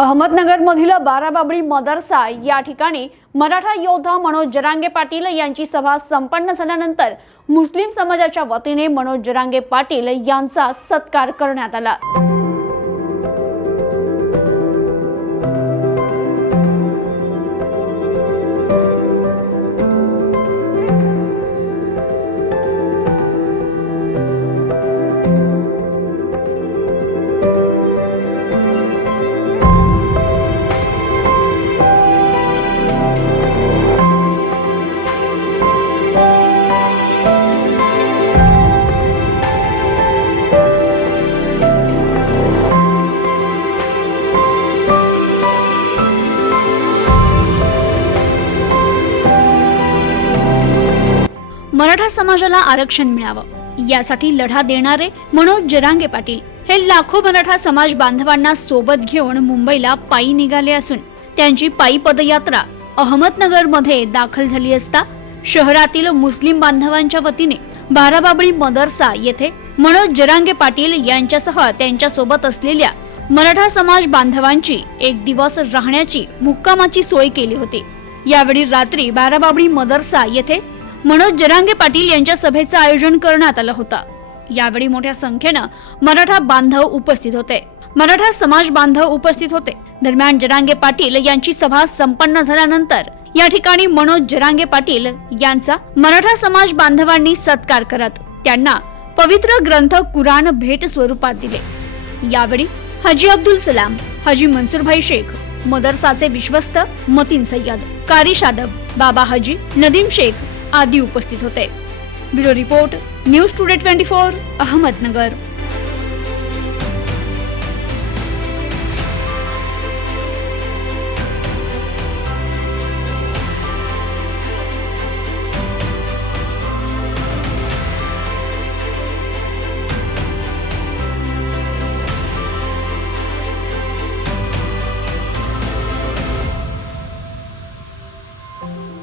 अहमदनगरमधील बाराबाबळी मदरसा या ठिकाणी मराठा योद्धा मनोज जरांगे पाटील यांची सभा संपन्न झाल्यानंतर मुस्लिम समाजाच्या वतीने मनोज जरांगे पाटील यांचा सत्कार करण्यात आला. मराठा समाजाला आरक्षण मिळावं. यासाठी लढा देणारे मनोज जरांगे पाटील हे लाखो मराठा समाज बांधवांना सोबत घेऊन मुंबईला पायी निघाले असून त्यांची पायी पदयात्रा अहमदनगरमध्ये दाखल झाली असता शहरातील मुस्लिम बांधवांच्या वतीने बाराबाबळी मदरसा येथे मनोज जरांगे पाटील यांच्यासह त्यांच्यासोबत असलेल्या मराठा समाज बांधवांची एक दिवस राहण्याची मुक्कामाची सोय केली होती. यावेळी रात्री बाराबाबळी मदरसा येथे मनोज जरांगे पाटील यांच्या सभेचं आयोजन करण्यात आलं होतं. यावेळी मोठ्या संख्येनं मराठा बांधव उपस्थित होते. मराठा समाज बांधव उपस्थित होते. दरम्यान जरांगे पाटील यांची सभा संपन्न झाल्यानंतर या ठिकाणी मनोज जरांगे पाटील यांचा मराठा समाज बांधवांनी सत्कार करत त्यांना पवित्र ग्रंथ कुराण भेट स्वरूपात दिले. यावेळी हाजी अब्दुल सलाम हजी मनसूरभाई शेख मदरसाचे विश्वस्त मतीन सय्यद कारी शादब बाबा हजी नदीम शेख आदी उपस्थित होते. Bureau report news today twenty four Ahmednagar.